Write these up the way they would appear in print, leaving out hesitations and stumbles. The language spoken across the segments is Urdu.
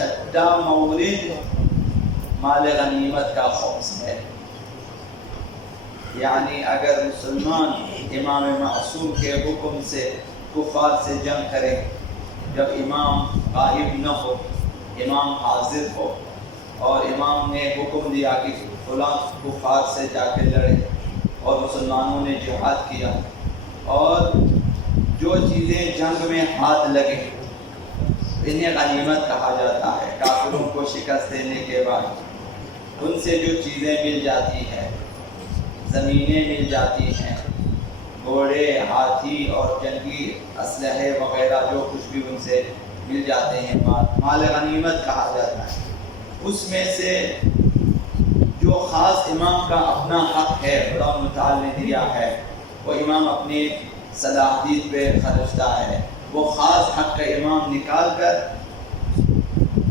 چھٹا مورد مال غنیمت کا خمس ہے. یعنی اگر مسلمان امام معصوم کے حکم سے کفار سے جنگ کرے، جب امام غائب نہ ہو، امام حاضر ہو اور امام نے حکم دیا کہ فلاں کفار سے جا کے لڑے اور مسلمانوں نے جہاد کیا، اور جو چیزیں جنگ میں ہاتھ لگے انہیں غنیمت کہا جاتا ہے. کافروں کو شکست دینے کے بعد ان سے جو چیزیں مل جاتی ہیں، زمینیں مل جاتی ہیں، گھوڑے، ہاتھی اور جنگی اسلحے وغیرہ جو کچھ بھی ان سے مل جاتے ہیں، مال غنیمت کہا جاتا ہے. اس میں سے جو خاص امام کا اپنا حق ہے خدا متعال نے دیا ہے، وہ امام اپنی صلاحیت پہ خرچتا ہے. وہ خاص حق کا امام نکال کر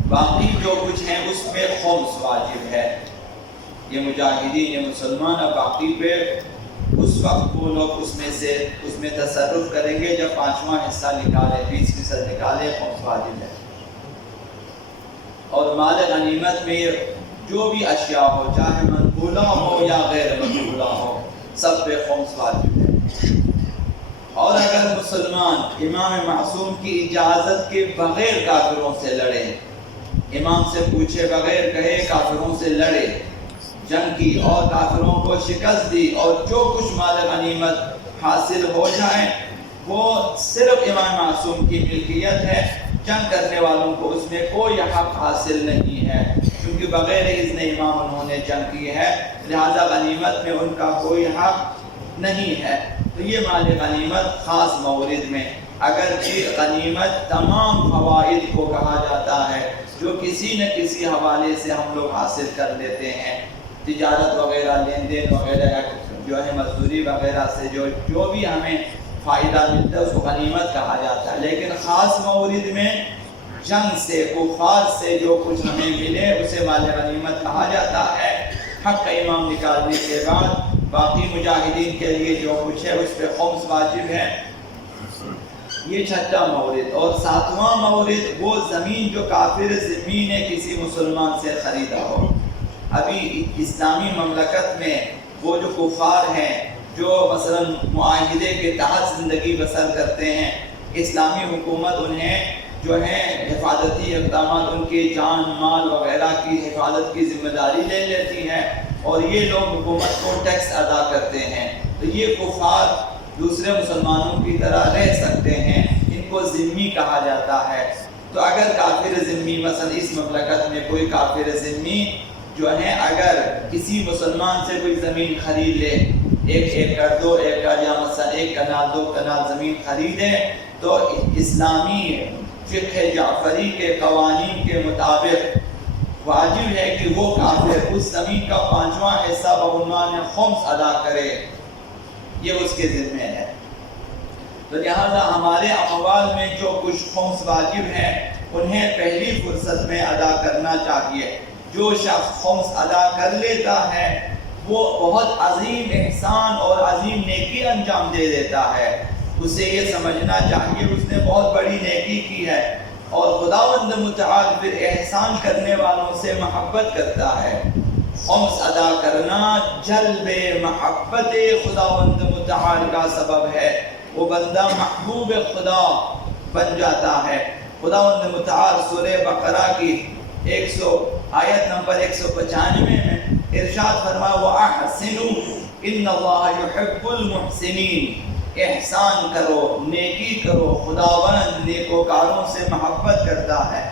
باقی جو کچھ ہیں اس میں خمس واجب ہے. یہ مجاہدین، یہ مسلمان اب باقی پہ اس وقت وہ لوگ اس میں تصرف کریں گے جب 5واں حصہ نکالے، 20% نکالے، خمس واجب ہے. اور مال غنیمت میں جو بھی اشیاء ہو، چاہے منقولہ ہو یا غیر منقولہ ہو، سب پہ خمس واجب ہے. اور اگر مسلمان امام معصوم کی اجازت کے بغیر کافروں سے لڑے، امام سے پوچھے بغیر کہے کافروں سے لڑے، جنگ کی اور کافروں کو شکست دی، اور جو کچھ مال غنیمت حاصل ہو جائے وہ صرف امام معصوم کی ملکیت ہے، جنگ کرنے والوں کو اس میں کوئی حق حاصل نہیں ہے، کیونکہ بغیر اذن امام انہوں نے جنگ کی ہے، لہذا غنیمت میں ان کا کوئی حق نہیں ہے. تو یہ مال غنیمت خاص مورد میں، اگرچہ غنیمت تمام فوائد کو کہا جاتا ہے جو کسی نہ کسی حوالے سے ہم لوگ حاصل کر لیتے ہیں، تجارت وغیرہ، لین دین وغیرہ، جو ہے مزدوری وغیرہ سے جو بھی ہمیں فائدہ ملتا ہے اس کو غنیمت کہا جاتا ہے. لیکن خاص مورد میں جنگ سے، کفار سے جو کچھ ہمیں ملے اسے مال غنیمت کہا جاتا ہے. حق کا امام نکالنے کے بعد باقی مجاہدین کے لیے جو کچھ ہے اس پہ خمس واجب ہے. یہ چھٹا مورد. اور 7واں مورد وہ زمین جو کافر ذمہ نے کسی مسلمان سے خریدا ہو. ابھی اسلامی مملکت میں وہ جو کفار ہیں جو مثلا معاہدے کے تحت زندگی بسر کرتے ہیں، اسلامی حکومت انہیں جو ہے حفاظتی اقدامات، ان کی جان مال وغیرہ کی حفاظت کی ذمہ داری لے لیتی ہے، اور یہ لوگ حکومت کو ٹیکس ادا کرتے ہیں. تو یہ کفار دوسرے مسلمانوں کی طرح رہ سکتے ہیں، ان کو ذمی کہا جاتا ہے. تو اگر کافر ذمی، مثلا اس مملکت میں کوئی کافر ذمی جو ہے اگر کسی مسلمان سے کوئی زمین خرید لے، 1 ایکڑ 2 ایکڑ یا مثلا 1 کنال 2 کنال زمین خریدے، تو اسلامی فقہ جعفری کے قوانین کے مطابق واجب ہے کہ وہ کافر اس زمین کا 5واں حصہ بعنوان خمس ادا کرے. یہ اس کے ذمہ ہے. تو لہذا ہمارے اموال میں جو کچھ خمس واجب ہے انہیں پہلی فرصت میں ادا کرنا چاہیے. جو شخص خمس ادا کر لیتا ہے وہ بہت عظیم احسان اور عظیم نیکی انجام دے دیتا ہے. اسے یہ سمجھنا چاہیے اس نے بہت بڑی نیکی کی ہے، اور خداوند متعال پھر احسان کرنے والوں سے محبت کرتا ہے. خمس ادا کرنا جلب محبت خداوند متعال کا سبب ہے. وہ بندہ محبوب خدا بن جاتا ہے. خداوند متعال سورہ بقرہ کی آیت نمبر 195 میں ارشاد فرمایا وَأَحْسِنُوا إِنَّ اللَّهَ يُحِبُّ الْمُحْسِنِينَ. احسان کرو، نیکی کرو، خداوند نیکوکاروں سے محبت کرتا ہے.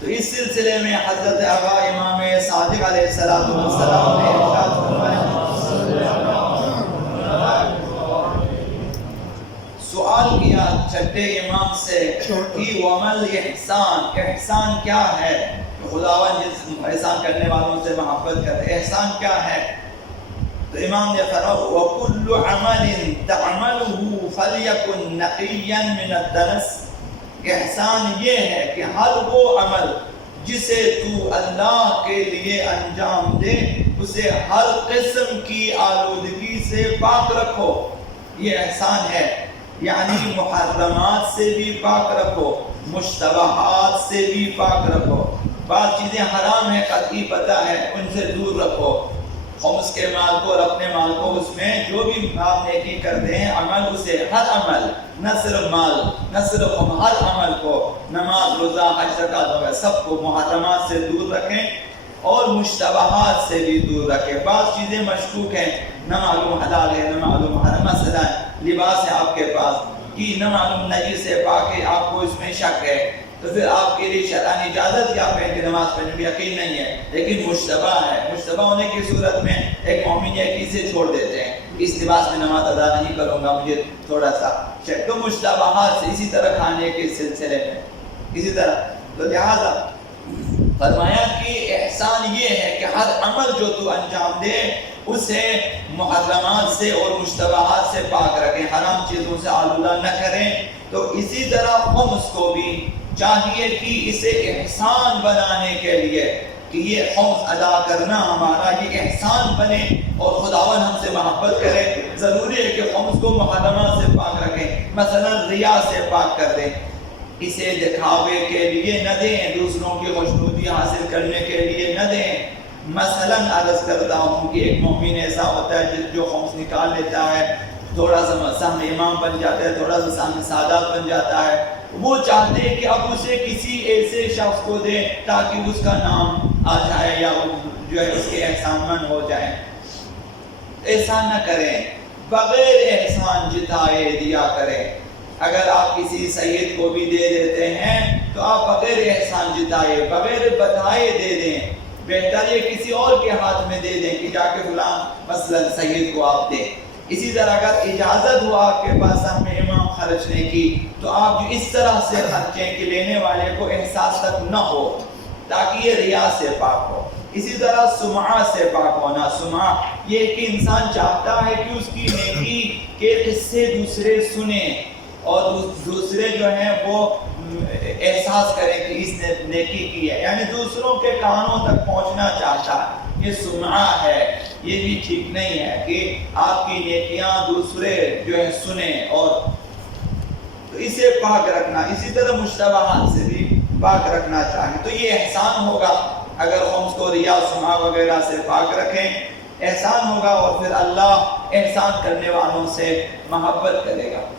تو اس سلسلے میں حضرت آقا امام صادق علیہ السلام نے ارشاد فرمایا، سوال کیا چھٹے امام سے کہ وَمَا الْإِحْسَانِ، احسان کیا ہے؟ خداوند احسان کرنے والوں سے محبت کرتے، احسان کیا ہے؟ تو امام نے فرمایا وَكُلُّ عَمَلٍ تَعْمَلُهُ فَلْيَكُنْ نَقِيًّا مِنَ الدَّنَسِ. احسان یہ ہے کہ ہر وہ عمل جسے تو اللہ کے لیے انجام دے اسے ہر قسم کی آلودگی سے پاک رکھو. یہ احسان ہے، یعنی محرمات سے بھی پاک رکھو، مشتبہات سے بھی پاک رکھو، بعض چیزیں حرام ہیں قطعی پتہ ہے ان سے دور رکھو۔ خمس کے مال کو اور اپنے مال کو اس میں جو بھی آپ نیکی کرتے ہیں عمل اسے، ہر عمل، نہ صرف مال، نہ صرف ہر عمل کو، نماز روزہ حج زکوٰۃ وغیرہ سب کو محرمات سے دور رکھیں اور مشتبہات سے بھی دور رکھیں۔ بعض چیزیں مشکوک ہیں، نہ معلوم حلال ہے نہ معلوم حرام، مثلا لباس ہے آپ کے پاس کہ نہ معلوم نجس ہے پاک ہے، آپ کو اس میں شک ہے، تو پھر آپ کے لیے شرعاً اجازت یا پہن کے نماز پڑھنے میں یقین نہیں ہے، لیکن مشتبہ ہے، مشتبہ ہونے کی صورت میں ایک مومن یہ کسے چھوڑ دیتے ہیں، اس لباس میں نماز ادا نہیں کروں گا، مجھے تھوڑا سا شک۔ تو مشتبہات سے، اسی طرح کھانے کے سلسلے میں اسی طرح، تو لہٰذا فرمایا کہ احسان یہ ہے کہ ہر عمل جو تو انجام دے اسے محرمات سے اور مشتبہات سے پاک رکھیں، حرام چیزوں سے آلودہ نہ کریں۔ تو اسی طرح خمس کو بھی چاہیے کہ اسے احسان بنانے کے لیے کہ یہ خمس ادا کرنا ہمارا یہ احسان بنے اور خداوند ہم سے محبت کرے، ضروری ہے کہ خمس کو محرمات سے پاک رکھیں، مثلا ریا سے پاک کر دیں، اسے دکھاوے کے لیے نہ دیں، دوسروں کی خوشنودی حاصل کرنے کے لیے نہ دیں۔ مثلا عرض کرتا ہوں کہ ایک مومن ایسا ہوتا ہے جو خمس نکال لیتا ہے، تھوڑا سا سامنے امام بن جاتا ہے، تھوڑا سا سامنے سادات بن جاتا ہے، وہ چاہتے ہیں کہ اب اسے کسی ایسے شخص کو دیں تاکہ اس کا نام آ جائے یا جو ہے اس کے احسان مند ہو جائے۔ ایسا نہ کریں، بغیر احسان جتائے دیا کریں۔ اگر آپ کسی سید کو بھی دے دیتے ہیں تو آپ بغیر احسان جتائے، بغیر بتائے دے دیں، بہتر یہ کسی اور کے ہاتھ میں دے دیں کہ جا کے فلاں مثلا سید کو آپ دیں۔ اسی طرح اگر اجازت ہوا آپ کے پاس ہمیں امام خرچنے کی تو آپ جو اس طرح سے خرچیں کہ لینے والے کو احساس تک نہ ہو، تاکہ یہ ریا سے پاک ہو۔ اسی طرح سمعہ سے پاک ہونا، سمعہ یہ کہ انسان چاہتا ہے کہ اس کی نیکی کے قصے دوسرے سنیں اور دوسرے جو ہیں وہ احساس کریں کہ اس نے نیکی کی ہے، یعنی دوسروں کے کانوں تک پہنچنا چاہتا ہے، یہ سمعہ ہے۔ یہ بھی ٹھیک نہیں ہے کہ آپ کی نیکیاں دوسرے جو ہے سنیں، اور تو اسے پاک رکھنا، اسی طرح مشتبہات سے بھی پاک رکھنا چاہیے۔ تو یہ احسان ہوگا اگر خمس کو ریا سمعہ وغیرہ سے پاک رکھیں، احسان ہوگا اور پھر اللہ احسان کرنے والوں سے محبت کرے گا۔